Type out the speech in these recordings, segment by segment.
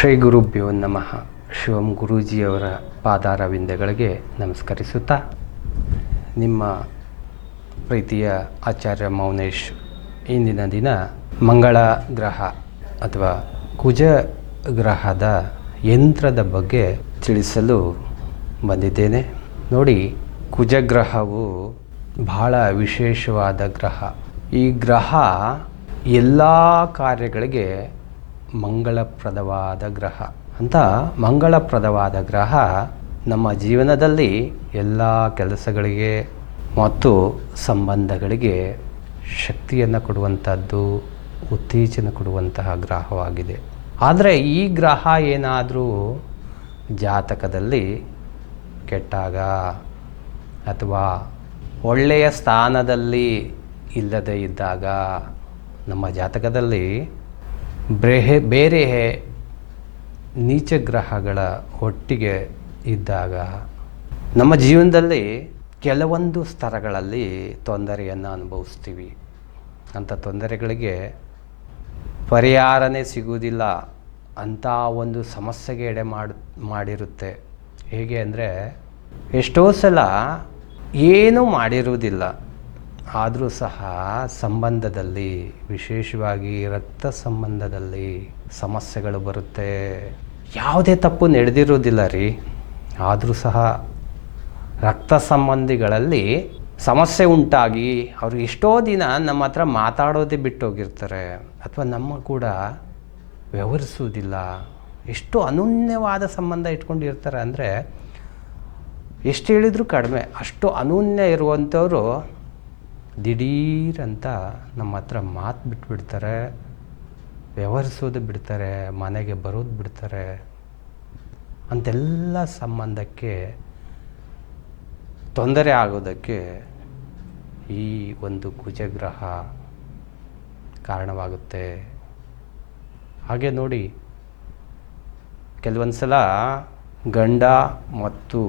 ಶ್ರೀ ಗುರುಭ್ಯೋ ನಮಃ. ಶಿವಂ ಗುರೂಜಿಯವರ ಪಾದಾರವಿಂದಗಳಿಗೆ ನಮಸ್ಕರಿಸುತ್ತಾ, ನಿಮ್ಮ ಪ್ರೀತಿಯ ಆಚಾರ್ಯ ಮೌನೇಶ್, ಇಂದಿನ ದಿನ ಮಂಗಳ ಗ್ರಹ ಅಥವಾ ಕುಜ ಗ್ರಹದ ಯಂತ್ರದ ಬಗ್ಗೆ ತಿಳಿಸಲು ಬಂದಿದ್ದೇನೆ. ನೋಡಿ ಕುಜಗ್ರಹವು ಬಹಳ ವಿಶೇಷವಾದ ಗ್ರಹ. ಈ ಗ್ರಹ ಎಲ್ಲ ಕಾರ್ಯಗಳಿಗೆ ಮಂಗಳಪ್ರದವಾದ ಗ್ರಹ. ಅಂತ ಮಂಗಳಪ್ರದವಾದ ಗ್ರಹ ನಮ್ಮ ಜೀವನದಲ್ಲಿ ಎಲ್ಲ ಕೆಲಸಗಳಿಗೆ ಮತ್ತು ಸಂಬಂಧಗಳಿಗೆ ಶಕ್ತಿಯನ್ನು ಕೊಡುವಂಥದ್ದು, ಉತ್ತೇಜನ ಕೊಡುವಂತಹ ಗ್ರಹವಾಗಿದೆ. ಆದರೆ ಈ ಗ್ರಹ ಏನಾದರೂ ಜಾತಕದಲ್ಲಿ ಕೆಟ್ಟಾಗ ಅಥವಾ ಒಳ್ಳೆಯ ಸ್ಥಾನದಲ್ಲಿ ಇಲ್ಲದೇ ಇದ್ದಾಗ ನಮ್ಮ ಜಾತಕದಲ್ಲಿ ಬ್ರೆಹೆ, ಬೇರೆ ನೀಚ ಗ್ರಹಗಳ ಒಟ್ಟಿಗೆ ಇದ್ದಾಗ ನಮ್ಮ ಜೀವನದಲ್ಲಿ ಕೆಲವೊಂದು ಸ್ತರಗಳಲ್ಲಿ ತೊಂದರೆಯನ್ನು ಅನುಭವಿಸ್ತೀವಿ. ಅಂಥ ತೊಂದರೆಗಳಿಗೆ ಪರಿಹಾರನೇ ಸಿಗುವುದಿಲ್ಲ. ಅಂಥ ಒಂದು ಸಮಸ್ಯೆಗೆ ಎಡೆ ಮಾಡಿ, ಮಾಡಿರುತ್ತೆ. ಹೇಗೆ ಅಂದರೆ ಎಷ್ಟೋ ಸಲ ಏನೂ ಮಾಡಿರುವುದಿಲ್ಲ. ಆದರೂ ಸಹ ಸಂಬಂಧದಲ್ಲಿ, ವಿಶೇಷವಾಗಿ ರಕ್ತ ಸಂಬಂಧದಲ್ಲಿ ಸಮಸ್ಯೆಗಳು ಬರುತ್ತೆ. ಯಾವುದೇ ತಪ್ಪು ನಡೆದಿರೋದಿಲ್ಲ ರೀ. ಆದರೂ ಸಹ ರಕ್ತ ಸಂಬಂಧಿಗಳಲ್ಲಿ ಸಮಸ್ಯೆ ಉಂಟಾಗಿ ಅವರು ಎಷ್ಟೋ ದಿನ ನಮ್ಮ ಹತ್ರ ಮಾತಾಡೋದೇ ಬಿಟ್ಟೋಗಿರ್ತಾರೆ. ಅಥವಾ ನಮ್ಮ ಕೂಡ ವ್ಯವಹರಿಸುವುದಿಲ್ಲ. ಎಷ್ಟು ಅನೂನ್ಯವಾದ ಸಂಬಂಧ ಇಟ್ಕೊಂಡಿರ್ತಾರೆ. ಅಂದರೆ ಎಷ್ಟು ಹೇಳಿದರೂ ಕಡಿಮೆ. ಅಷ್ಟು ಅನೂನ್ಯ ಇರುವಂಥವರು ದಿಢೀರಂತ ನಮ್ಮ ಹತ್ರ ಮಾತು ಬಿಟ್ಬಿಡ್ತಾರೆ, ವ್ಯವಹರಿಸೋದು ಬಿಡ್ತಾರೆ, ಮನೆಗೆ ಬರೋದು ಬಿಡ್ತಾರೆ, ಅಂತೆಲ್ಲ ಸಂಬಂಧಕ್ಕೆ ತೊಂದರೆ ಆಗೋದಕ್ಕೆ ಈ ಒಂದು ಕುಜಗ್ರಹ ಕಾರಣವಾಗುತ್ತೆ. ಹಾಗೆ ನೋಡಿ ಕೆಲವೊಂದು ಸಲ ಗಂಡ ಮತ್ತು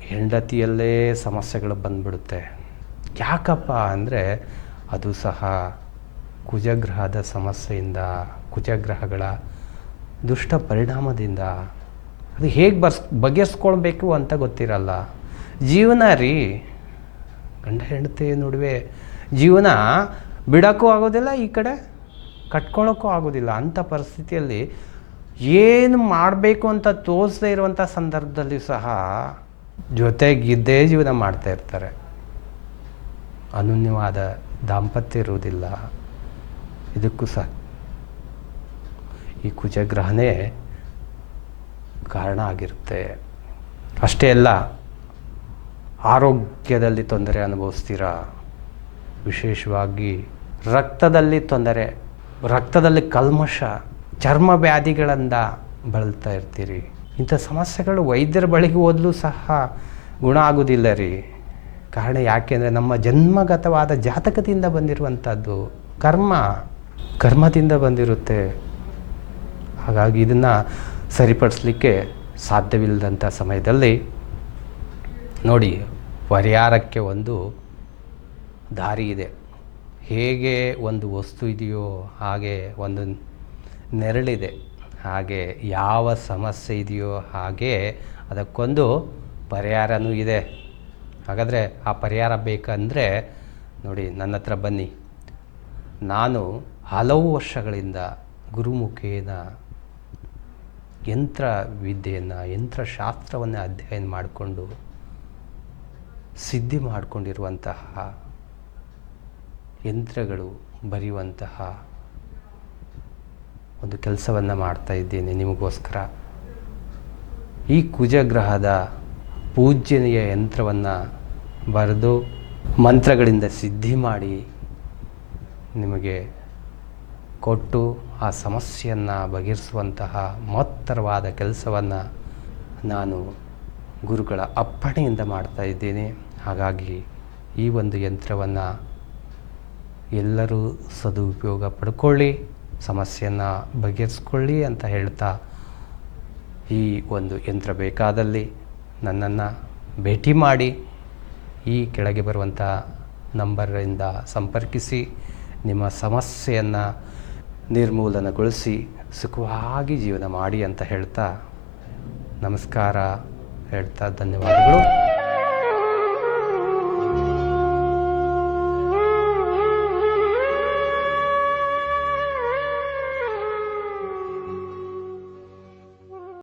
ಹೆಂಡತಿಯಲ್ಲೇ ಸಮಸ್ಯೆಗಳು ಬಂದ್ಬಿಡುತ್ತೆ. ಯಾಕಪ್ಪ ಅಂದರೆ ಅದು ಸಹ ಕುಜಗ್ರಹದ ಸಮಸ್ಯೆಯಿಂದ, ಕುಜಗ್ರಹಗಳ ದುಷ್ಟ ಪರಿಣಾಮದಿಂದ. ಅದು ಹೇಗೆ ಬಸ್, ಬಗೆಹರಿಸ್ಕೊಳ್ಬೇಕು ಅಂತ ಗೊತ್ತಿರಲ್ಲ. ಜೀವನ ರೀ, ಗಂಡ ಹೆಂಡತಿ ನಡುವೆ ಜೀವನ ಬಿಡೋಕ್ಕೂ ಆಗೋದಿಲ್ಲ, ಈ ಕಡೆ ಕಟ್ಕೊಳ್ಳೋಕ್ಕೂ ಆಗೋದಿಲ್ಲ. ಅಂಥ ಪರಿಸ್ಥಿತಿಯಲ್ಲಿ ಏನು ಮಾಡಬೇಕು ಅಂತ ತೋರಿಸದೇ ಇರುವಂಥ ಸಂದರ್ಭದಲ್ಲಿ ಸಹ ಜೊತೆಗಿದ್ದೇ ಜೀವನ ಮಾಡ್ತಾ ಇರ್ತಾರೆ. ಅನನ್ಯವಾದ ದಾಂಪತ್ಯ ಇರುವುದಿಲ್ಲ. ಇದಕ್ಕೂ ಸಹ. ಈ ಕುಜಗ್ರಹನೇ ಕಾರಣ ಆಗಿರುತ್ತೆ. ಅಷ್ಟೇ ಅಲ್ಲ, ಆರೋಗ್ಯದಲ್ಲಿ ತೊಂದರೆ ಅನುಭವಿಸ್ತೀರಾ? ವಿಶೇಷವಾಗಿ ರಕ್ತದಲ್ಲಿ ತೊಂದರೆ. ರಕ್ತದಲ್ಲಿ ಕಲ್ಮಶ, ಚರ್ಮ ವ್ಯಾಧಿಗಳಿಂದ ಬಳಲ್ತಾ ಇರ್ತೀರಿ. ಇಂಥ ಸಮಸ್ಯೆಗಳು ವೈದ್ಯರ ಬಳಿಗೆ ಹೋದಲೂ ಸಹ ಗುಣ ಆಗೋದಿಲ್ಲ ರೀ. ಕಾರಣ ಯಾಕೆಂದರೆ ನಮ್ಮ ಜನ್ಮಗತವಾದ ಜಾತಕದಿಂದ ಬಂದಿರುವಂಥದ್ದು ಕರ್ಮ. ಕರ್ಮದಿಂದ ಬಂದಿರುತ್ತೆ. ಹಾಗಾಗಿ ಇದನ್ನು ಸರಿಪಡಿಸ್ಲಿಕ್ಕೆ ಸಾಧ್ಯವಿಲ್ಲದಂಥ ಸಮಯದಲ್ಲಿ ನೋಡಿ, ಪರಿಹಾರಕ್ಕೆ ಒಂದು ದಾರಿ ಇದೆ. ಹೇಗೆ ಒಂದು ವಸ್ತು ಇದೆಯೋ ಹಾಗೆ ಒಂದು ನೆರಳಿದೆ. ಹಾಗೆ ಯಾವ ಸಮಸ್ಯೆ ಇದೆಯೋ ಹಾಗೆ ಅದಕ್ಕೊಂದು ಪರಿಹಾರವೂ ಇದೆ. ಹಾಗಾದರೆ ಆ ಪರಿಹಾರ ಬೇಕಂದರೆ ನೋಡಿ ನನ್ನ ಹತ್ರ ಬನ್ನಿ. ನಾನು ಹಲವು ವರ್ಷಗಳಿಂದ ಗುರುಮುಖೇನ ಯಂತ್ರ ವಿದ್ಯೆಯನ್ನು ಯಂತ್ರಶಾಸ್ತ್ರವನ್ನು ಅಧ್ಯಯನ ಮಾಡಿಕೊಂಡು ಸಿದ್ಧಿ ಮಾಡಿಕೊಂಡಿರುವಂತಹ ಯಂತ್ರಗಳು ಬರೆಯುವಂತಹ ಒಂದು ಕೆಲಸವನ್ನು ಮಾಡ್ತಾ ಇದ್ದೇನೆ ನಿಮಗೋಸ್ಕರ. ಈ ಕುಜಗ್ರಹದ ಪೂಜ್ಯನೆಯ ಯಂತ್ರವನ್ನು ಬರೆದು ಮಂತ್ರಗಳಿಂದ ಸಿದ್ಧಿ ಮಾಡಿ ನಿಮಗೆ ಕೊಟ್ಟು ಆ ಸಮಸ್ಯೆಯನ್ನು ಬಗೆಹರಿಸುವಂತಹ ಮಹತ್ತರವಾದ ಕೆಲಸವನ್ನು ನಾನು ಗುರುಗಳ ಅಪ್ಪಣೆಯಿಂದ ಮಾಡ್ತಾ ಇದ್ದೇನೆ. ಹಾಗಾಗಿ ಈ ಒಂದು ಯಂತ್ರವನ್ನು ಎಲ್ಲರೂ ಸದುಪಯೋಗ ಪಡ್ಕೊಳ್ಳಿ, ಸಮಸ್ಯೆಯನ್ನು ಬಗೆಹರಿಸ್ಕೊಳ್ಳಿ ಅಂತ ಹೇಳ್ತಾ ಈ ಒಂದು ಯಂತ್ರ ಬೇಕಾದಲ್ಲಿ ನನ್ನನ್ನು ಭೇಟಿ ಮಾಡಿ ಈ ಕೆಳಗೆ ಬರುವಂಥ ನಂಬರಿಂದ ಸಂಪರ್ಕಿಸಿ, ನಿಮ್ಮ ಸಮಸ್ಯೆಯನ್ನು ನಿರ್ಮೂಲನಗೊಳಿಸಿ, ಸುಖವಾಗಿ ಜೀವನ ಮಾಡಿ ಅಂತ ಹೇಳ್ತಾ ನಮಸ್ಕಾರ ಹೇಳ್ತಾ ಧನ್ಯವಾದಗಳು.